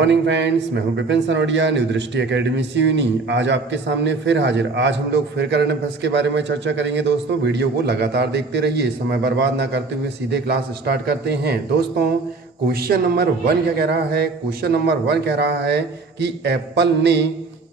Morning friends, मैं हूं Vipin Sanodia, new दृष्टि एकेडमी सिवनी। आज आपके सामने फिर हाजिर। आज हम लोग फिर करंट अफेयर्स के बारे में चर्चा करेंगे। दोस्तों, वीडियो को लगातार देखते रहिए, समय बर्बाद ना करते हुए सीधे क्लास स्टार्ट करते हैं। दोस्तों, क्वेश्चन नंबर 1 क्या कह रहा है? क्वेश्चन नंबर 1 कह रहा है कि एप्पल ने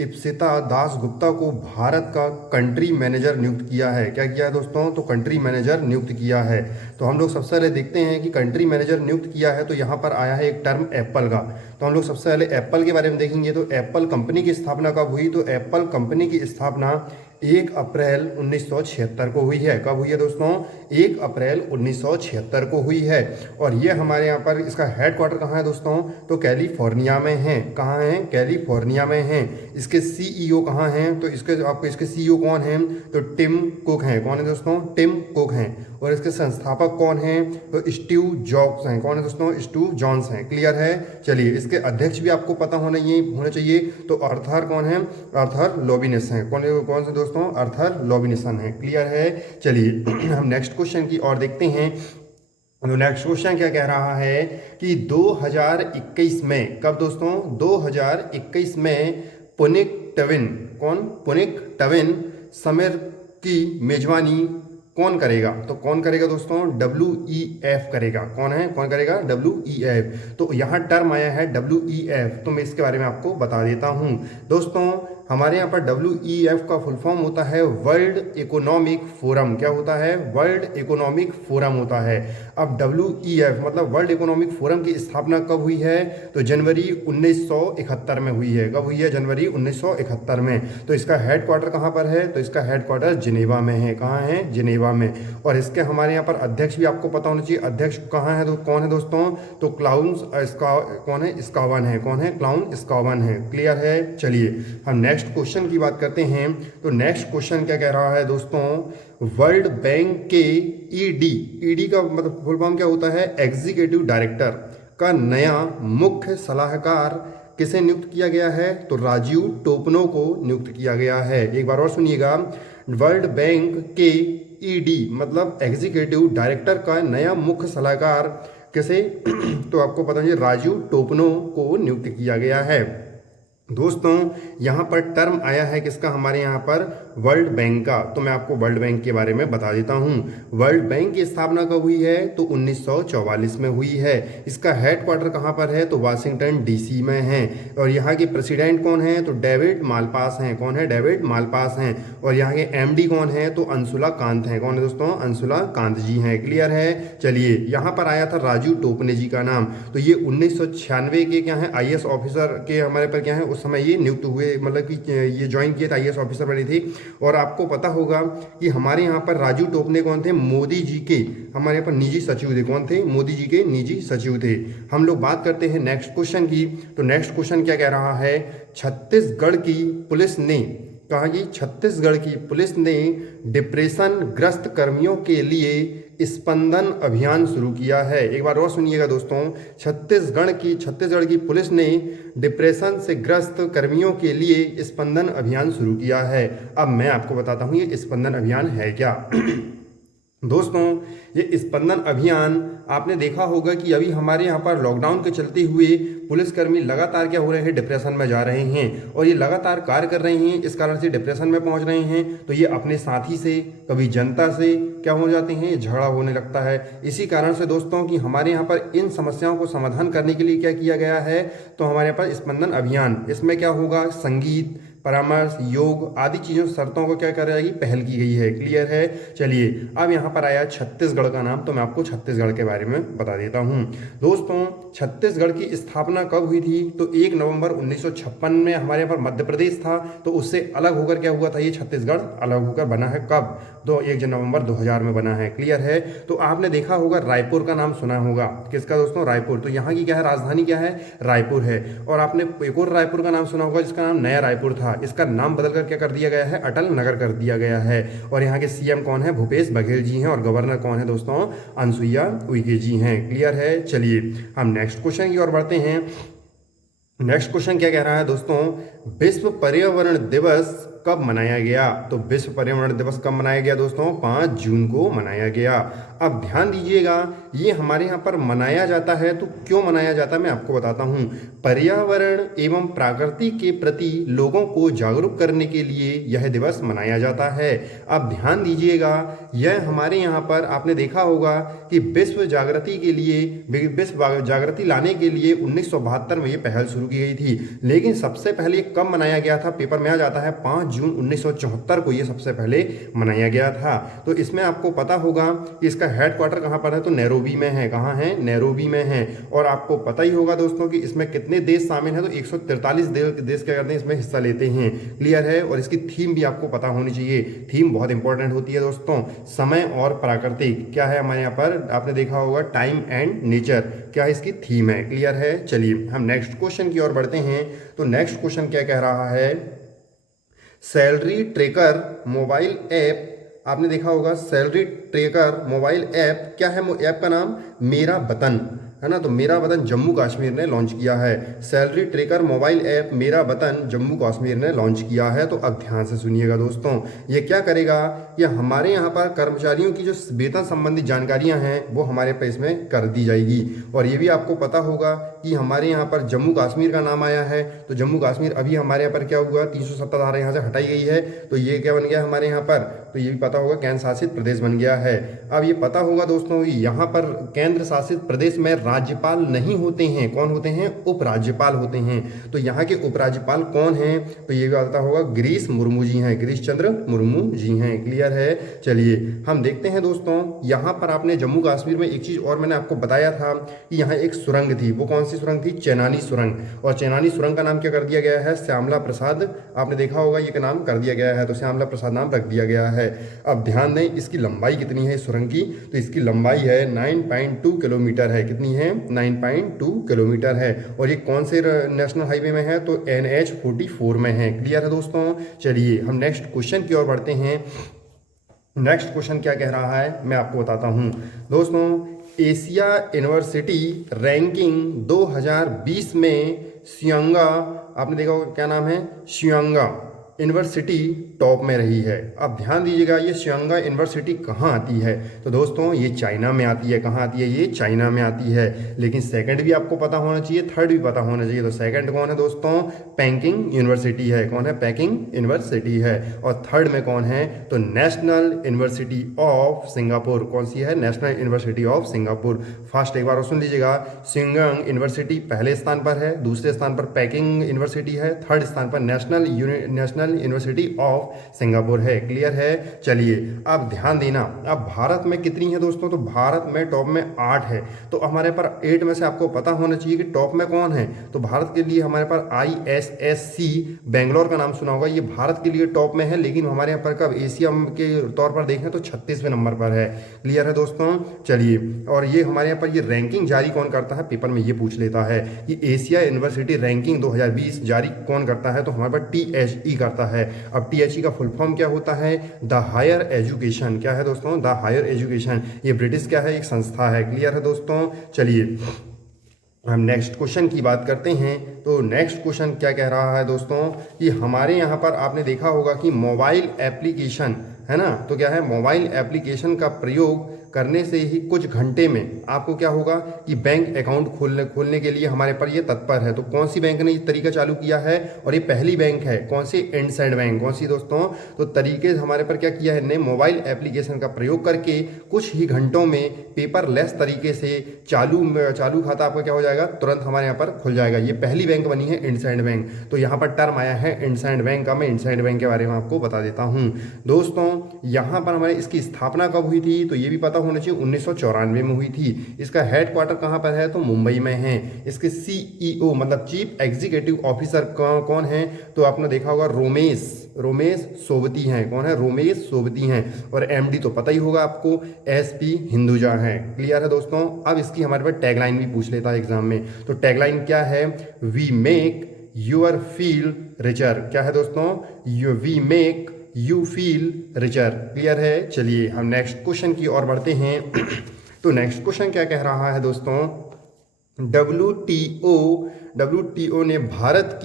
इप्सिता दास गुप्ता को भारत का कंट्री मैनेजर नियुक्त किया है। क्या किया है दोस्तों? तो कंट्री मैनेजर नियुक्त किया है। तो हम लोग सबसे पहले देखते हैं कि कंट्री मैनेजर नियुक्त किया है, तो यहाँ पर आया है एक टर्म एप्पल का। तो हम लोग सबसे पहले एप्पल के बारे में देखेंगे। तो एप्पल कंपनी की स्थापना कब हुई? तो एप्पल कंपनी की स्थापना 1 अप्रैल 1976 को हुई है। कब हुई है दोस्तों? 1 अप्रैल 1976 को हुई है। और ये हमारे यहाँ पर इसका हेडक्वार्टर कहाँ है दोस्तों? तो कैलिफोर्निया में है। कहाँ है? कैलिफोर्निया में है। इसके सीईओ कहाँ हैं? तो इसके सीईओ कौन हैं? तो टिम कुक हैं। कौन है दोस्तों? टिम कुक हैं। और इसके संस्थापक कौन हैं? तो स्टीव जॉब्स हैं। कौन है दोस्तों? स्टीव जॉन्स हैं। क्लियर है? चलिए, इसके अध्यक्ष भी आपको पता होना चाहिए। तो आर्थर कौन है? आर्थर लोबिनस हैं। कौन से दोस्तों? आर्थर लोबिनसन है। क्लियर है? चलिए हम नेक्स्ट क्वेश्चन की ओर देखते हैं। तो नेक्स्ट क्वेश्चन क्या कह रहा है कि 2021 में, कब दोस्तों? 2021 में पुनिक टविन, कौन? पुनिक टविन समिट की मेजबानी कौन करेगा? तो कौन करेगा दोस्तों? WEF करेगा। कौन है? कौन करेगा? WEF। तो यहाँ टर्म आया है WEF, तो मैं इसके बारे में आपको बता देता हूँ। दोस्तों, हमारे यहाँ पर WEF का फुल फॉर्म होता है वर्ल्ड इकोनॉमिक फोरम। क्या होता है? वर्ल्ड इकोनॉमिक फोरम होता है। अब WEF मतलब वर्ल्ड इकोनॉमिक फोरम की स्थापना कब हुई है? तो जनवरी 1971 में हुई है। कब हुई है? जनवरी 1971 में। तो इसका हेडक्वार्टर कहाँ पर है? तो इसका हेडक्वार्टर जिनेवा में है। कहाँ है? जिनेवा में। और इसके हमारे यहाँ पर अध्यक्ष भी आपको पता होना चाहिए। अध्यक्ष कहाँ है? तो कौन है दोस्तों? तो कौन है? स्कावन है। कौन है? क्लाउन स्कावन है। क्लियर है? चलिए हम नेक्स्ट क्वेश्चन की बात करते हैं। तो नेक्स्ट क्वेश्चन क्या कह रहा है दोस्तों? वर्ल्ड बैंक के ईडी का मतलब फुल फॉर्म क्या होता है? एग्जीक्यूटिव डायरेक्टर का नया मुख्य सलाहकार किसे नियुक्त किया गया है? तो राजीव टोपनो को नियुक्त किया गया है। एक बार और सुनिएगा। वर्ल्ड बैंक के ईडी मतलब एग्जीक्यूटिव डायरेक्टर का नया मुख्य सलाहकार किसे तो आपको पता है राजीव टोपनो को नियुक्त किया गया है। दोस्तों, यहाँ पर टर्म आया है किसका? हमारे यहाँ पर वर्ल्ड बैंक का। तो मैं आपको वर्ल्ड बैंक के बारे में बता देता हूँ। वर्ल्ड बैंक की स्थापना कब हुई है? तो 1944 में हुई है। इसका हेडक्वार्टर कहाँ पर है? तो वाशिंगटन DC में है। और यहाँ के प्रेसिडेंट कौन है? तो डेविड मालपास हैं। कौन है? डेविड मालपास हैं। और यहाँ के MD कौन है? तो अंशुला कांत हैं। कौन है दोस्तों? अंशुला कांत जी हैं। क्लियर है? चलिए, यहाँ पर आया था राजीव टोपने जी का नाम। तो ये 1996 के क्या है? IAS ऑफिसर के हमारे पर क्या है उस समय ये नियुक्त हुए, मतलब कि ये ज्वाइन किए थे, IAS ऑफिसर बने थे। और आपको पता होगा कि हमारे यहाँ पर राजीव टोपने कौन थे? मोदी जी के हमारे यहाँ पर निजी सचिव थे। कौन थे? मोदी जी के निजी सचिव थे। हम लोग बात करते हैं नेक्स्ट क्वेश्चन की। तो नेक्स्ट क्वेश्चन क्या कह रहा है? छत्तीसगढ़ की पुलिस ने, कहा कि छत्तीसगढ़ की पुलिस ने डिप्रेशन ग्रस्त कर्मियों के लिए स्पंदन अभियान शुरू किया है। एक बार और सुनिएगा दोस्तों। छत्तीसगढ़ की पुलिस ने डिप्रेशन से ग्रस्त कर्मियों के लिए स्पंदन अभियान शुरू किया है। अब मैं आपको बताता हूँ ये स्पंदन अभियान है क्या। दोस्तों, ये स्पंदन अभियान आपने देखा होगा कि अभी हमारे यहाँ पर लॉकडाउन के चलते हुए पुलिसकर्मी लगातार क्या हो रहे हैं? डिप्रेशन में जा रहे हैं। और ये लगातार कार्य कर रहे हैं, इस कारण से डिप्रेशन में पहुंच रहे हैं। तो ये अपने साथी से, कभी जनता से क्या हो जाते हैं? झगड़ा होने लगता है। इसी कारण से दोस्तों कि हमारे यहाँ पर इन समस्याओं को समाधान करने के लिए क्या किया गया है? तो हमारे यहाँ पर स्पंदन अभियान, इसमें क्या होगा? संगीत, परामर्श, योग आदि चीज़ों शर्तों को क्या कर जाएगी? पहल की गई है। क्लियर है? चलिए, अब यहाँ पर आया छत्तीसगढ़ का नाम। तो मैं आपको छत्तीसगढ़ के बारे में बता देता हूँ। दोस्तों, छत्तीसगढ़ की स्थापना कब हुई थी? तो 1 नवंबर 1956 में हमारे यहाँ पर मध्य प्रदेश था, तो उससे अलग होकर क्या हुआ था? ये छत्तीसगढ़ अलग होकर बना है। कब? 1 नवंबर 2000 में बना है। क्लियर है? तो आपने देखा होगा, रायपुर का नाम सुना होगा। किसका दोस्तों? रायपुर। तो यहाँ की क्या है? राजधानी क्या है? रायपुर है। और आपने एक और रायपुर का नाम सुना होगा जिसका नाम नया रायपुर था। इसका नाम बदलकर क्या कर दिया गया है? अटल नगर कर दिया गया है। और यहाँ के CM कौन है? भूपेश बघेल जी हैं। और गवर्नर कौन है दोस्तों? अनसुईया उइके जी हैं। क्लियर है? चलिए हम नेक्स्ट क्वेश्चन की ओर बढ़ते हैं। नेक्स्ट क्वेश्चन क्या कह रहा है दोस्तों? विश्व पर्यावरण दिवस कब मनाया गया? तो विश्व पर्यावरण दिवस कब मनाया गया दोस्तों? 5 जून को मनाया गया। अब ध्यान दीजिएगा, ये हमारे यहाँ पर मनाया जाता है, तो क्यों मनाया जाता है मैं आपको बताता हूँ। पर्यावरण एवं प्रकृति के प्रति लोगों को जागरूक करने के लिए यह दिवस मनाया जाता है। अब ध्यान दीजिएगा, यह हमारे यहाँ पर आपने देखा होगा कि विश्व जागृति के लिए, विश्व जागृति लाने के लिए 1972 में ये पहल शुरू की गई थी। लेकिन सबसे पहले कब मनाया गया था, पेपर में आ जाता है 5 जून 1974 को ये सबसे पहले मनाया गया था। तो इसमें आपको पता होगा कि इसका हेडक्वार्टर कहाँ पर है, तो नैरोबी में है। कहाँ है, नैरोबी में है। और आपको पता ही होगा दोस्तों कि इसमें कितने देश शामिल हैं, तो 143 देश क्या करते हैं, इसमें हिस्सा लेते हैं। क्लियर है। और इसकी थीम भी आपको पता होनी चाहिए, थीम बहुत इंपॉर्टेंट होती है दोस्तों। समय और प्राकृतिक क्या है हमारे यहाँ पर, आपने देखा होगा टाइम एंड नेचर, क्या है इसकी थीम है। क्लियर है। चलिए हम नेक्स्ट क्वेश्चन की ओर बढ़ते हैं। तो नेक्स्ट क्वेश्चन क्या कह रहा है, सैलरी ट्रैकर मोबाइल ऐप, आपने देखा होगा सैलरी ट्रैकर मोबाइल ऐप, क्या है ऐप का नाम, मेरा वतन, है ना। तो मेरा वतन जम्मू कश्मीर ने लॉन्च किया है। सैलरी ट्रैकर मोबाइल ऐप मेरा वतन जम्मू कश्मीर ने लॉन्च किया है। तो अब ध्यान से सुनिएगा दोस्तों, ये क्या करेगा, ये हमारे यहाँ पर कर्मचारियों की जो वेतन संबंधी जानकारियाँ हैं वो हमारे पे इसमें कर दी जाएगी। और ये भी आपको पता होगा कि हमारे यहाँ पर जम्मू कश्मीर का नाम आया है, तो जम्मू कश्मीर अभी हमारे यहाँ पर क्या हुआ, 370 धारा यहाँ से हटाई गई है, तो ये क्या बन गया हमारे यहाँ पर, तो ये भी पता होगा केंद्र शासित प्रदेश बन गया है। अब ये पता होगा दोस्तों, यहाँ पर केंद्र शासित प्रदेश में राज्यपाल नहीं होते हैं, कौन होते हैं, उपराज्यपाल होते हैं। तो यहाँ के उपराज्यपाल कौन हैं, तो ये भी पता होगा गिरीश मुर्मू जी हैं, गिरीश चंद्र मुर्मू जी हैं। क्लियर है। चलिए हम देखते हैं दोस्तों, यहाँ पर आपने जम्मू कश्मीर में एक चीज़ और मैंने आपको बताया था कि यहाँ एक सुरंग थी, वो कौन सी सुरंग थी, चेनानी सुरंग। और चेनानी सुरंग का नाम क्या कर दिया गया है, श्यामला प्रसाद, आपने देखा होगा ये का नाम कर दिया गया है, तो श्यामला प्रसाद नाम रख दिया गया है। अब ध्यान दें इसकी लंबाई कितनी है इस सुरंग की, तो इसकी लंबाई है 9.2 किलोमीटर है। कितनी है, 9.2 किलोमीटर है। और ये कौन से नेशनल हाईवे में है, तो NH-44 में है। क्लियर है दोस्तों। चलिए हम नेक्स्ट क्वेश्चन की ओर बढ़ते हैं। नेक्स्ट क्वेश्चन क्या कह रहा है मैं आपको बताता हूं दोस्तों। एशिया यूनिवर्सिटी रैंकिंग 2020 में शियांगा, आपने देखा होगा क्या नाम है, शियांगा यूनिवर्सिटी टॉप में रही है। अब ध्यान दीजिएगा, ये शियांगा यूनिवर्सिटी कहाँ आती है, तो दोस्तों ये चाइना में आती है। कहाँ आती है, ये चाइना में आती है। लेकिन सेकंड भी आपको पता होना चाहिए, थर्ड भी पता होना चाहिए। तो सेकंड कौन है दोस्तों, पेकिंग यूनिवर्सिटी है। कौन है, पेकिंग यूनिवर्सिटी है। और थर्ड में कौन है, तो नेशनल यूनिवर्सिटी ऑफ सिंगापुर। कौन सी है, national university of Singapore. First एक बार और सुन लीजिएगा, शिंगंग यूनिवर्सिटी पहले स्थान पर है, दूसरे स्थान पर पेकिंग यूनिवर्सिटी है, थर्ड स्थान पर नेशनल यूनिवर्सिटी ऑफ सिंगापुर है। क्लियर है। चलिए अब ध्यान देना, अब भारत में कितनी है दोस्तों, तो भारत में टॉप में 8 है। तो हमारे पर 8 में से आपको पता होना चाहिए कि टॉप में कौन है। तो भारत के लिए हमारे पास ISSC बेंगलोर का नाम सुना होगा, ये भारत के लिए टॉप में है। लेकिन हमारे यहाँ पर कब एशिया के तौर पर देखें तो 36वें नंबर पर है। क्लियर है दोस्तों। चलिए और ये हमारे यहाँ पर ये रैंकिंग जारी कौन करता है, पेपर में ये पूछ लेता है कि एशिया यूनिवर्सिटी रैंकिंग 2020 जारी कौन करता है, तो हमारे पास THE करता है। अब THE का फुल फॉर्म क्या होता है, द हायर एजुकेशन। क्या है दोस्तों, द हायर एजुकेशन। ये ब्रिटिश क्या है, एक संस्था है। क्लियर है दोस्तों। चलिए हम नेक्स्ट क्वेश्चन की बात करते हैं। तो नेक्स्ट क्वेश्चन क्या कह रहा है दोस्तों कि हमारे यहाँ पर आपने देखा होगा कि मोबाइल एप्लीकेशन है ना, तो क्या है, मोबाइल एप्लीकेशन का प्रयोग करने से ही कुछ घंटे में आपको क्या होगा कि बैंक अकाउंट खोलने के लिए हमारे पर ये तत्पर है। तो कौन सी बैंक ने ये तरीका चालू किया है, और ये पहली बैंक है, कौन सी, इंडसइंड बैंक। कौन सी दोस्तों, तो तरीके हमारे पर क्या किया है ने, मोबाइल एप्लीकेशन का प्रयोग करके कुछ ही घंटों में पेपरलेस तरीके से चालू खाता आपका क्या हो जाएगा, तुरंत हमारे यहाँ पर खुल जाएगा। ये पहली बैंक बनी है इंडसइंड बैंक। तो यहाँ पर टर्म आया है इंडसइंड बैंक का। मैं इंडसइंड बैंक के बारे में आपको बता देता हूँ दोस्तों। यहाँ पर हमारे इसकी स्थापना कब हुई थी, तो ये भी पता होना चाहिए, 1994 में हुई थी। इसका हेडक्वार्टर कहाँ पर है, तो मुंबई में है। इसके CEO मतलब चीफ एग्जीक्यूटिव ऑफिसर कौन है, तो आपने देखा होगा रोमेश सोबती हैं। कौन है, रोमेश सोबती हैं। और MD तो पता ही होगा आपको, SP हिंदुजा हैं। क्लियर है दोस्तों। अब इसकी हमारे पास टैगलाइन भी पूछ लेता है एग्जाम में। तो टैगलाइन क्या है, we make your feel richer. क्या है दोस्तों, we make you feel richer. Clear है। चलिए हम नेक्स्ट क्वेश्चन की ओर बढ़ते हैं। तो नेक्स्ट क्वेश्चन क्या कह रहा है दोस्तों, WTO ने भारत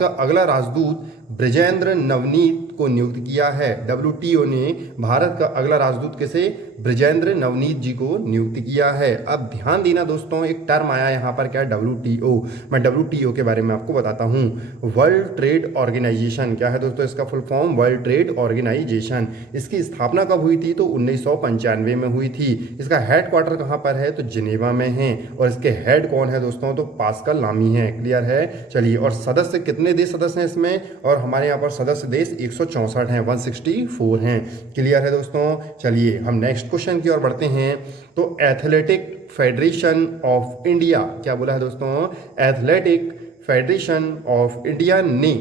का अगला राजदूत ब्रजेंद्र नवनीत को नियुक्त किया है। WTO ने भारत का अगला राजदूत किसे? ब्रजेंद्र नवनीत जी को नियुक्त किया है। अब ध्यान देना दोस्तों, एक टर्म आया यहाँ पर, क्या है? WTO। मैं WTO के बारे में आपको बताता हूँ। World Trade Organization. क्या है दोस्तों इसका full form? World Trade Organization. इसकी स्थापना कब हुई थी? तो 1995 में हुई थी। इसका हेडक्वार्टर कहाँ पर है? तो जिनेवा में है। और इसके हेड कौन है दोस्तों? तो पास्कल लामी है। क्लियर है? चलिए, और सदस्य कितने देश सदस्य हैं इसमें? और हमारे यहाँ पर सदस्य देश 164 हैं, 164 हैं। क्लियर है दोस्तों? चलिए हम नेक्स्ट क्वेश्चन की ओर बढ़ते हैं। तो एथलेटिक फेडरेशन ऑफ इंडिया, क्या बोला है दोस्तों? एथलेटिक फेडरेशन ऑफ इंडिया ने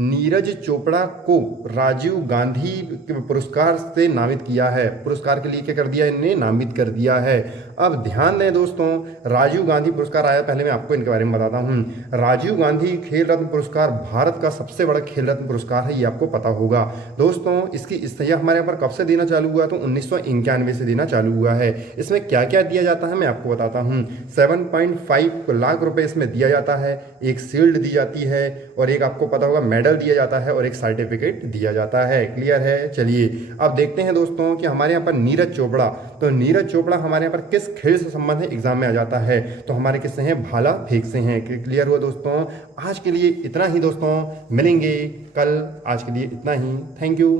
नीरज चोपड़ा को राजीव गांधी पुरस्कार से नामित किया है। पुरस्कार के लिए क्या कर दिया? इनने नामित कर दिया है। अब ध्यान दें दोस्तों, राजीव गांधी पुरस्कार आया, पहले मैं आपको इनके बारे में बताता हूँ। राजीव गांधी खेल रत्न पुरस्कार भारत का सबसे बड़ा खेल रत्न पुरस्कार है, ये आपको पता होगा दोस्तों। इसकी यह हमारे यहाँ पर कब से देना चालू हुआ? तो 1991 से देना चालू हुआ है। इसमें क्या क्या दिया जाता है मैं आपको बताता हूँ। 7.5 लाख रुपए इसमें दिया जाता है, एक शील्ड दी जाती है, और एक आपको पता होगा मेडल दिया जाता है, और एक सर्टिफिकेट दिया जाता है। क्लियर है? चलिए अब देखते हैं दोस्तों कि हमारे यहाँ पर नीरज चोपड़ा, तो नीरज चोपड़ा हमारे यहाँ पर किस खेल से संबंध है, एग्जाम में आ जाता है। तो हमारे किससे हैं? भाला फेंक से हैं। क्लियर हुआ दोस्तों? आज के लिए इतना ही दोस्तों, मिलेंगे कल। आज के लिए इतना ही। Thank you.